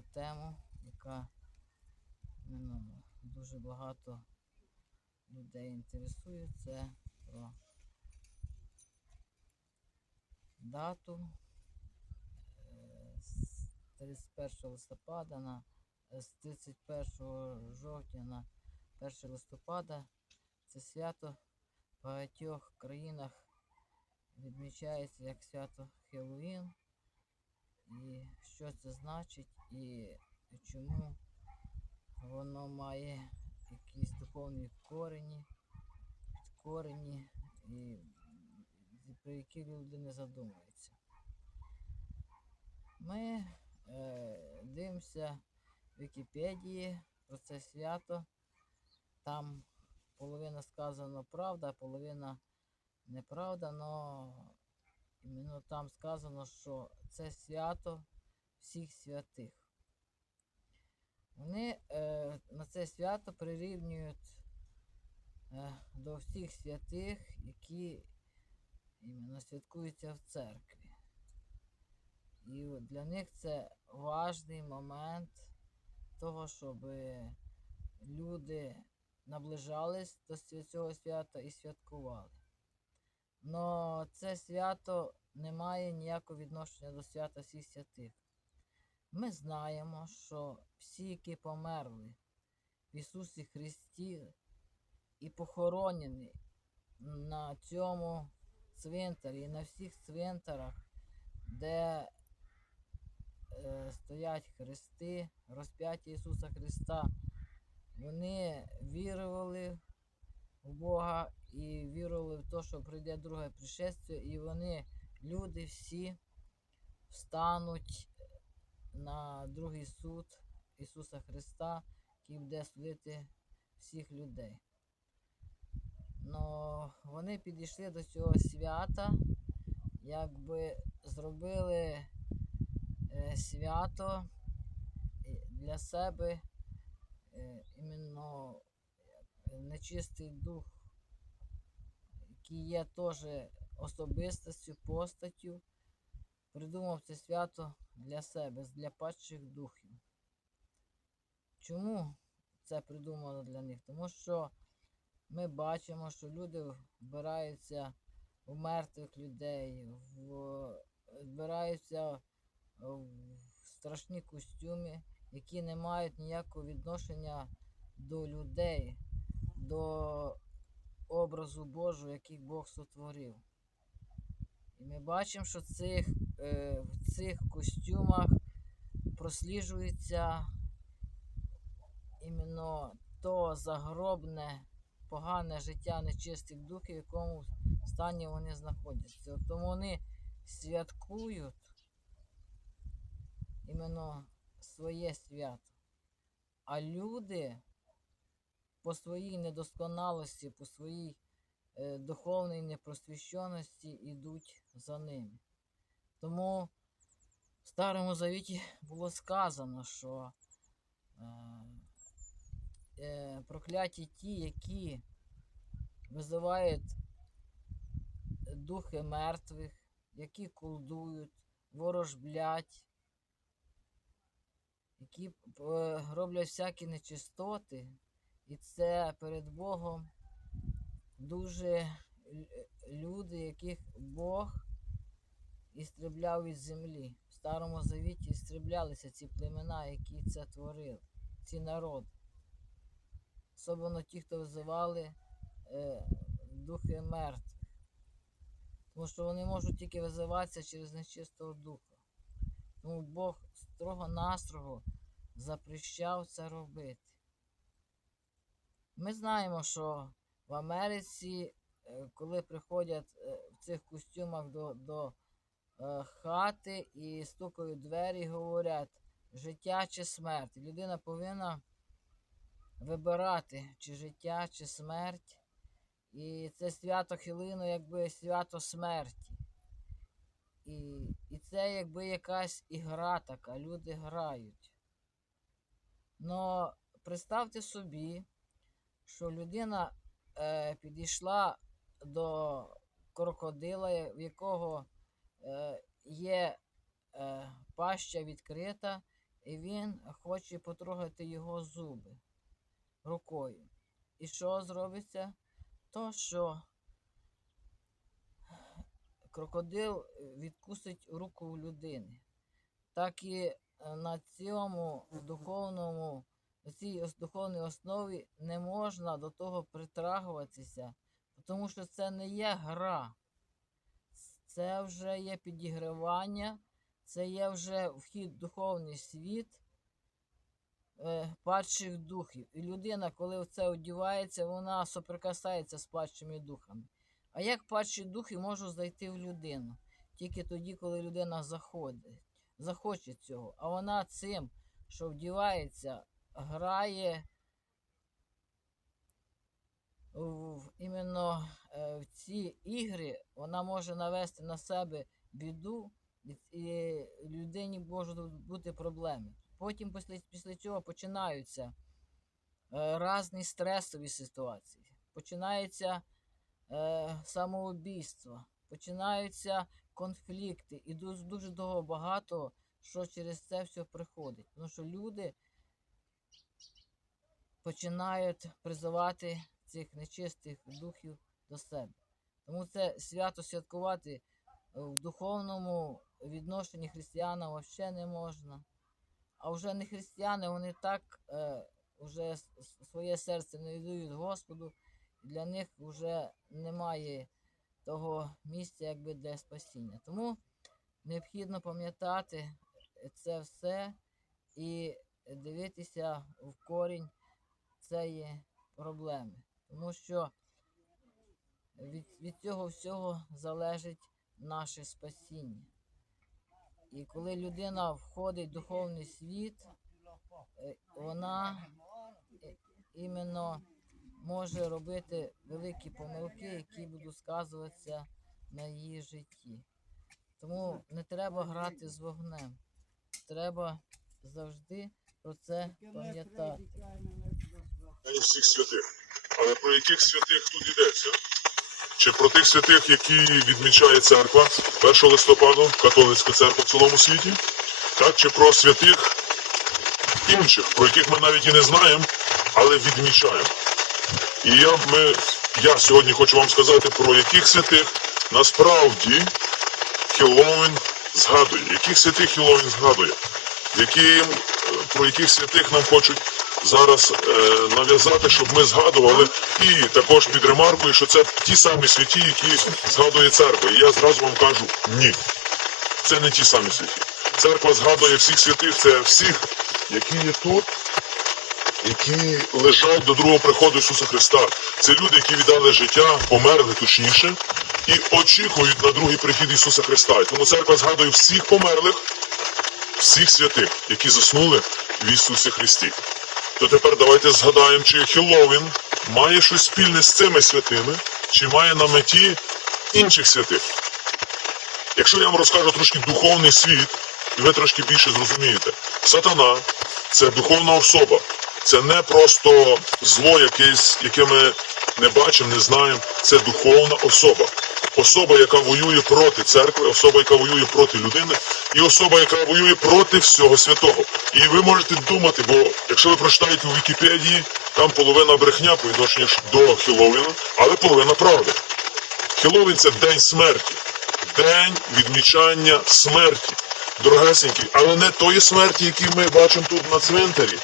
про тему, яка ну, дуже багато людей інтересує. Це про дату е, з 31 листопада на з 31 жовтня на 1 листопада. Це свято в багатьох країнах відмічається як свято Хеллоуін. І що це значить, і чому воно має якісь духовні корені, корені, і про які люди не задумуються. Ми е, дивимося в Вікіпедії про це свято. Там половина сказано правда, половина неправда, але іменно там сказано, що це свято всіх святих. Вони е, на це свято прирівнюють е, до всіх святих, які іменно святкуються в церкві. І для них це важний момент того, щоб люди наближались до цього свята і святкували. Но це свято не має ніякого відношення до свята всіх святих. Ми знаємо, що всі, які померли в Ісусі Христі і похоронені на цьому цвинтарі і на всіх цвинтарах, де е, стоять хрести, розп'яття Ісуса Христа, вони вірували в Бога і вірували в те, що прийде друге пришестя, і вони, люди всі, встануть на другий суд Ісуса Христа, який буде судити всіх людей. Но вони підійшли до цього свята, якби зробили е, свято е, для себе е, іменно нечистий дух, який є теж особистостю, постаттю, придумав це свято для себе, для падших духів. Чому це придумано для них? Тому що ми бачимо, що люди вбираються в мертвих людей, вбираються в страшні костюми, які не мають ніякого відношення до людей, до образу Божого, який Бог сотворив. І ми бачимо, що цих, в цих костюмах просліджується іменно то загробне, погане життя нечистих духів, в якому стані вони знаходяться. Тому вони святкують іменно своє свято. А люди по своїй недосконалості, по своїй е, духовній непросвіщеності йдуть за ними. Тому в Старому Завіті було сказано, що е, е, прокляті ті, які визивають духи мертвих, які колдують, ворожблять, які е, роблять всякі нечистоти, і це перед Богом дуже люди, яких Бог істребляв із землі. В Старому Завіті істреблялися ці племена, які це творили, ці народи. Особливо ті, хто визивали е, духи мертвих. Тому що вони можуть тільки визиватися через нечистого духа. Тому Бог строго-настрого запрещав це робити. Ми знаємо, що в Америці, е, коли приходять е, в цих костюмах до, до хати і стукають двері, і говорять життя чи смерть. Людина повинна вибирати, чи життя, чи смерть. І це свято Хілину, якби свято смерті. І, і це якби якась ігра така, люди грають. Но представте собі, що людина е, підійшла до крокодила, в якого е, є е, паща відкрита, і він хоче потрогати його зуби рукою. І що зробиться? То, що крокодил відкусить руку у людини. Так і е, на цьому духовному, на цій духовній основі не можна до того притрагуватися, тому що це не є гра. Це вже є підігривання, це є вже вхід в духовний світ е, падших духів. І людина, коли в це одівається, вона соприкасається з падшими духами. А як падші духи можуть зайти в людину? Тільки тоді, коли людина заходить, захоче цього. А вона цим, що вдівається, грає в, іменно в ці ігри, вона може навести на себе біду, і, і людині можуть бути проблеми. Потім після, після цього починаються е, різні стресові ситуації, починається е, самоубійство, починаються конфлікти, і дуже, дуже довго багато що через це все приходить. Тому що люди починають призивати цих нечистих духів до себе. Тому це свято святкувати е, в духовному відношенні християнам взагалі не можна. А вже не християни, вони так е, вже своє серце не віддають Господу, і для них вже немає того місця якби для спасіння. Тому необхідно пам'ятати це все і дивитися в корінь цієї проблеми. Тому що від, від цього всього залежить наше спасіння. І коли людина входить в духовний світ, е, вона е, іменно може робити великі помилки, які будуть сказуватися на її житті. Тому не треба грати з вогнем. Треба завжди про це пам'ятати. Всіх святих. Але про яких святих тут йдеться? Чи про тих святих, які відмічає церква 1 листопада, католицька церква в цілому світі? Так, чи про святих інших, про яких ми навіть і не знаємо, але відмічаємо. І я, ми, я сьогодні хочу вам сказати, про яких святих насправді Хіллоуін згадує. Яких святих Хіллоуін згадує? Які, е, про яких святих нам хочуть зараз е, нав'язати, щоб ми згадували, і також під ремаркою, що це ті самі святі, які згадує церква. І я зразу вам кажу ні. Це не ті самі святі. Церква згадує всіх святих, це всіх, які є тут, які лежать до другого приходу Ісуса Христа. Це люди, які віддали життя, померли точніше, і очікують на другий прихід Ісуса Христа. І тому церква згадує всіх померлих, всіх святих, які заснули в Ісусі Христі. То тепер давайте згадаємо, чи Хеллоуін має щось спільне з цими святими, чи має на меті інших святих. Якщо я вам розкажу трошки духовний світ, і ви трошки більше зрозумієте, сатана це духовна особа, це не просто зло якесь, яке ми не бачимо, не знаємо. Це духовна особа. Особа, яка воює проти церкви, особа, яка воює проти людини, і особа, яка воює проти всього святого. І ви можете думати, бо якщо ви прочитаєте у Вікіпедії, там половина брехня по відношенню до Хеллоуіна, але половина правди. Хеллоуін – це день смерті, день відмічання смерті. Дорогесенький, але не тої смерті, які ми бачимо тут на цвинтарі.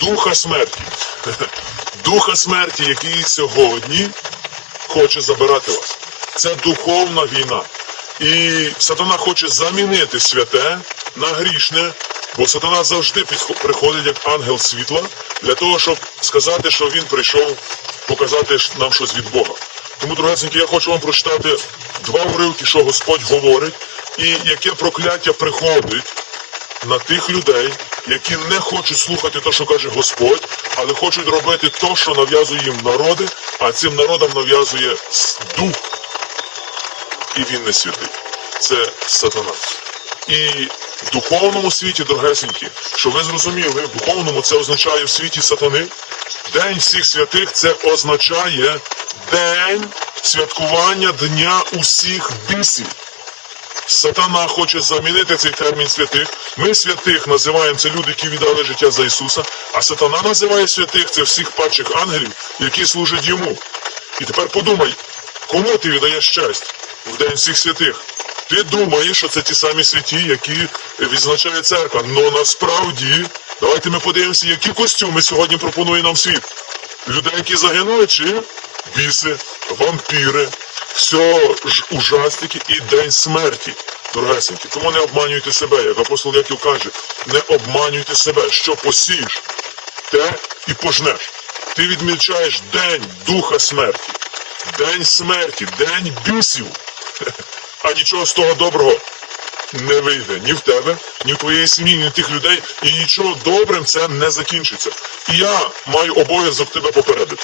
Духа смерті. Духа смерті, який сьогодні хоче забирати вас. Це духовна війна. І сатана хоче замінити святе на грішне, бо сатана завжди приходить як ангел світла для того, щоб сказати, що він прийшов показати нам щось від Бога. Тому, дорогесенькі, я хочу вам прочитати два уривки, що Господь говорить, і яке прокляття приходить на тих людей, які не хочуть слухати те, що каже Господь, але хочуть робити те, що нав'язує їм народи, а цим народам нав'язує дух. І він не святий. Це сатана. І в духовному світі, дорогесенькі, що ви зрозуміли, в духовному це означає в світі сатани. День всіх святих це означає день святкування Дня усіх бісів. Сатана хоче замінити цей термін святих. Ми святих називаємо це люди, які віддали життя за Ісуса, а сатана називає святих це всіх падших ангелів, які служать йому. І тепер подумай, кому ти віддаєш честь в День всіх святих? Ти думаєш, що це ті самі святі, які відзначає церква. Но насправді, давайте ми подивимося, які костюми сьогодні пропонує нам світ. Людей, які загинули, чи біси, вампіри, все ж ужастики і день смерті. Дорогесенькі, тому не обманюйте себе, як апостол Яків каже, не обманюйте себе, що посієш, те і пожнеш. Ти відмічаєш день духа смерті, день смерті, день бісів. А нічого з того доброго не вийде ні в тебе, ні в твоєї сім'ї, ні в тих людей, і нічого добрим це не закінчиться. І я маю обов'язок тебе попередити.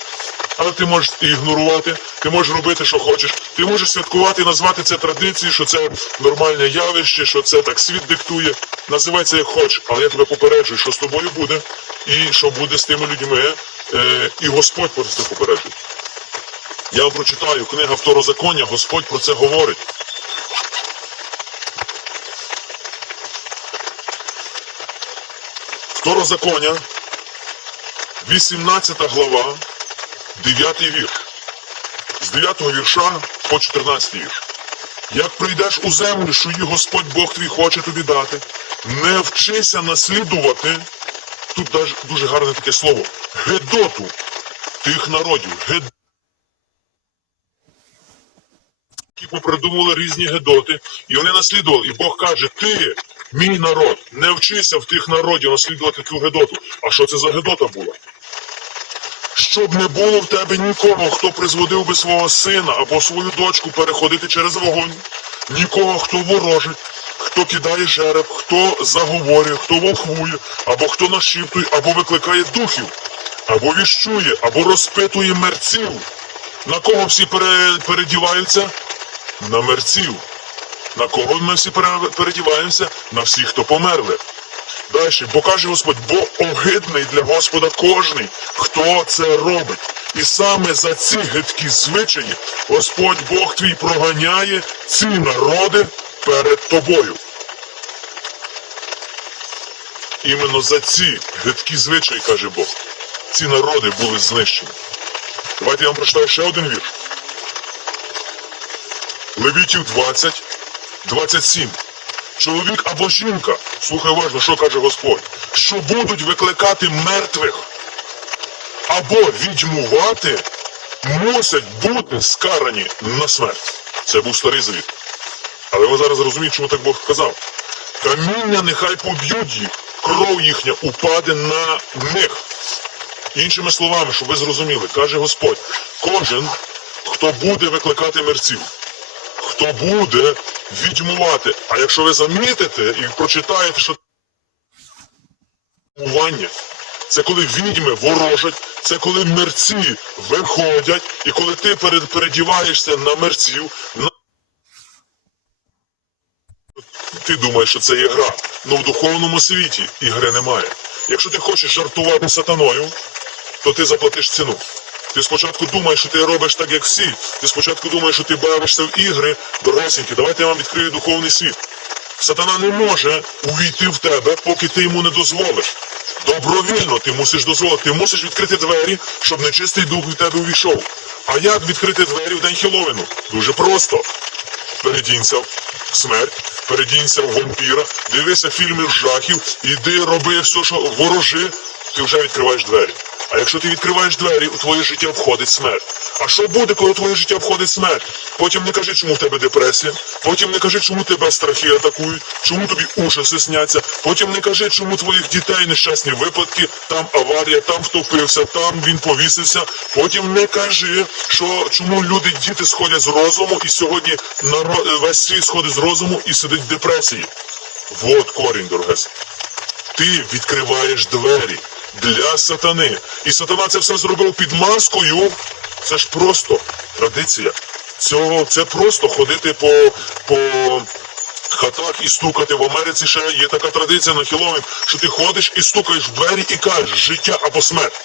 Але ти можеш ігнорувати, ти можеш робити, що хочеш. Ти можеш святкувати і назвати це традицією, що це нормальне явище, що це так світ диктує. Називай це як хочеш, але я тебе попереджую, що з тобою буде, і що буде з тими людьми, е, і Господь про це попереджує. Я вам прочитаю книга Второзаконня, Господь про це говорить. Второзаконня, 18 глава, 9 вірш. З 9 вірша по 14 вірш. Як прийдеш у землю, що її Господь Бог твій хоче тобі дати, не вчися наслідувати, тут дуже гарне таке слово, гедоту тих народів. Гедоту. які попридумували різні гедоти, і вони наслідували. І Бог каже: Ти, мій народ, не вчися в тих народів наслідувати ту гедоту. А що це за гедота була? Щоб не було в тебе нікого, хто призводив би свого сина або свою дочку переходити через вогонь, нікого, хто ворожить, хто кидає жереб, хто заговорює, хто волхвує, або хто нашіптує, або викликає духів, або віщує, або розпитує мерців. На кого всі пере- передіваються? На мерців. На кого ми всі передіваємося? На всіх, хто померли. Далі, бо каже Господь, бо огидний для Господа кожний, хто це робить. І саме за ці гидкі звичаї Господь Бог твій проганяє ці народи перед тобою. Іменно за ці гидкі звичаї, каже Бог, ці народи були знищені. Давайте я вам прочитаю ще один вірш. Левітів 20, 27. Чоловік або жінка, слухай уважно, що каже Господь, що будуть викликати мертвих або відьмувати, мусять бути скарані на смерть. Це був старий завіт. Але ви зараз розумієте, чому так Бог сказав. Каміння нехай поб'ють їх, кров їхня упаде на них. Іншими словами, щоб ви зрозуміли, каже Господь, кожен, хто буде викликати мерців, хто буде відьмувати. А якщо ви замітите і прочитаєте, що відьмування це коли відьми ворожать, це коли мерці виходять, і коли ти передіваєшся на мерців, на... ти думаєш, що це є гра. Ну в духовному світі ігри немає. Якщо ти хочеш жартувати сатаною, то ти заплатиш ціну. Ти спочатку думаєш, що ти робиш так, як всі. Ти спочатку думаєш, що ти бавишся в ігри. Дорогесенькі, давайте я вам відкрию духовний світ. Сатана не може увійти в тебе, поки ти йому не дозволиш. Добровільно ти мусиш дозволити. Ти мусиш відкрити двері, щоб нечистий дух в тебе увійшов. А як відкрити двері в день Хеловіну? Дуже просто. Передінься в смерть, передінься в вампіра, дивися фільми жахів, іди роби все, що ворожи, ти вже відкриваєш двері. А якщо ти відкриваєш двері, у твоє життя входить смерть. А що буде, коли у твоє життя входить смерть? Потім не кажи, чому в тебе депресія, потім не кажи, чому тебе страхи атакують, чому тобі ужаси сняться, потім не кажи, чому твоїх дітей нещасні випадки, там аварія, там втопився, там він повісився. Потім не кажи, що чому люди, діти сходять з розуму, і сьогодні весь світ сходить з розуму і сидить в депресії. Вот корінь, дорогес. Ти відкриваєш двері для сатани. І сатана це все зробив під маскою. Це ж просто традиція. Цього це просто ходити по, по хатах і стукати. В Америці ще є така традиція на Хеллоуін, що ти ходиш і стукаєш в двері і кажеш життя або смерть.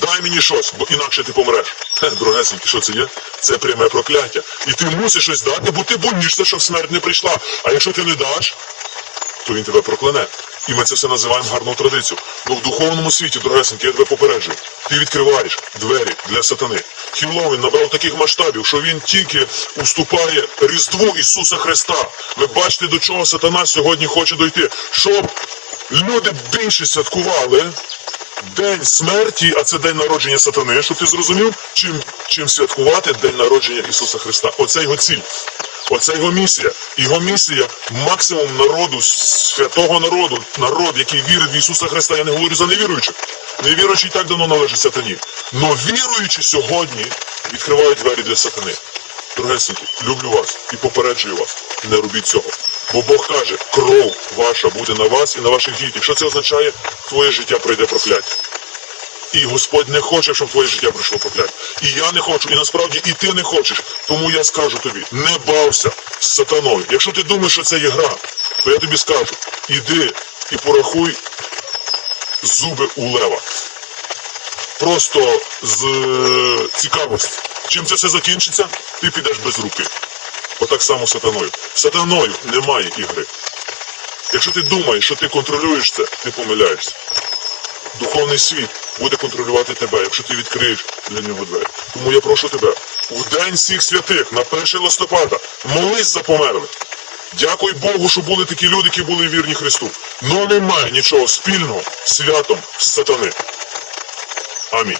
дай мені щось, бо інакше ти помреш. Хе, дорогесенький, що це є? Це пряме прокляття. І ти мусиш щось дати, бо ти боїшся, щоб смерть не прийшла. А якщо ти не даш, то він тебе прокляне. І ми це все називаємо гарною традицією. Ну в духовному світі, дорогесенький, я тебе попереджую. Ти відкриваєш двері для сатани. Хіллоуін набрав таких масштабів, що він тільки уступає Різдву Ісуса Христа. Ви бачите, до чого сатана сьогодні хоче дойти. Щоб люди більше святкували День смерті, а це день народження сатани, щоб ти зрозумів, чим, чим святкувати День народження Ісуса Христа. Оце його ціль. Оце його місія. Його місія максимум народу, святого народу, народ, який вірить в Ісуса Христа. Я не говорю за невіруючих. Невіруючий і так давно належить сатані. Но віруючі сьогодні відкривають двері для сатани. Дорогесенькі, люблю вас і попереджую вас. Не робіть цього. Бо Бог каже, кров ваша буде на вас і на ваших дітях. Що це означає? Твоє життя прийде прокляття. І Господь не хоче, щоб твоє життя пройшло прокляття. І я не хочу, і насправді і ти не хочеш. Тому я скажу тобі, не бався з сатаною. Якщо ти думаєш, що це є гра, то я тобі скажу, іди і порахуй зуби у лева. Просто з е, цікавості. Чим це все закінчиться, ти підеш без руки. Отак само сатаною. Сатаною немає ігри. Якщо ти думаєш, що ти контролюєш це, ти помиляєшся. Духовний світ буде контролювати тебе, якщо ти відкриєш для нього двері. Тому я прошу тебе, у день всіх святих, на 1 листопада, молись за померлих. Дякуй Богу, що були такі люди, які були вірні Христу. Но немає нічого спільного з святом сатани. Амінь.